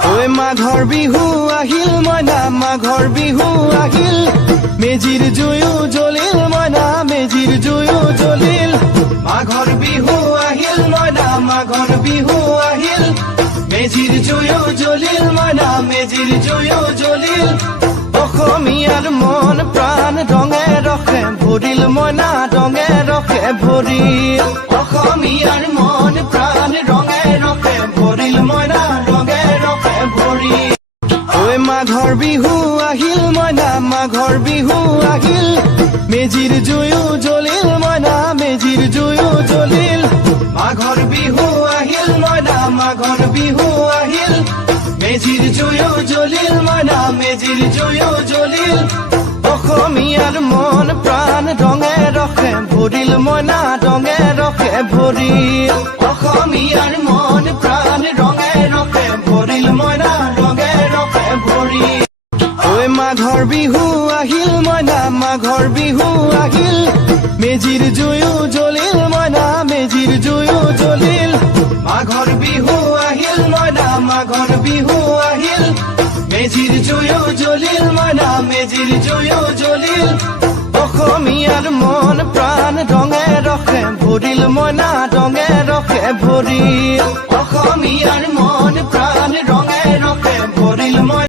ঐ মাঘৰ বিহু আহিল মইনা মাঘৰ বিহু আহিল মেজিৰ জুয়ো জ্বলিল মইনা মেজিৰ জুয়ো জ্বলিল মাঘৰ বিহু আহিল মইনা মাঘৰ বিহু আহিল মেজিৰ জুয়ো জ্বলিল মইনা মেজিৰ জুয়ো জ্বলিল অসমীয়াৰ মন প্ৰাণ ৰঙে ৰখে ভৰিল মইনা ৰঙে ৰখে ভৰিল অসমীয়াৰ মন প্ৰাণ ৰঙে ৰখে ভৰিল মইনা ৰঙে ৰখে ভৰিল ঐ মাঘৰ বিহু আহিল মইনা মাঘৰ বিহু আহিল মেজিৰ জুয়ো জ্বলিল মইনা মেজিৰ জুয়ো জ্বলিল মাঘৰ বিহু আহিল মইনা মাঘৰ বিহু আহিল মেজিৰ জুয়ো জ্বলিল মইনা মেজিৰ জুয়ো জ্বলিল অসমীয়াৰ মন প্ৰাণ ৰঙে ৰখে ভৰিল মইনা ৰঙে ৰখে ভৰিল অসমীয়াৰ মন প্ৰাণ ৰঙে ৰখে ভৰিল মইনা ৰঙে ৰখে ভৰিল ঐ মাঘৰ বিহু আহিল মইনা মাঘৰ বিহু আহিল মেজিৰ জুয়ো জ্বলিল মইনা মেজিৰ জুয়ো জ্বলিল মাঘৰ বিহু আহিল মইনা মাঘৰ বিহু আহিল মেজিৰ জুয়ো জ্বলিল মইনা মেজিৰ জুয়ো জ্বলিল অসমীয়াৰ মন প্ৰাণ ৰঙে ৰখে ভৰিল মইনা ৰঙে ৰখে ভৰিল অসমীয়াৰ মন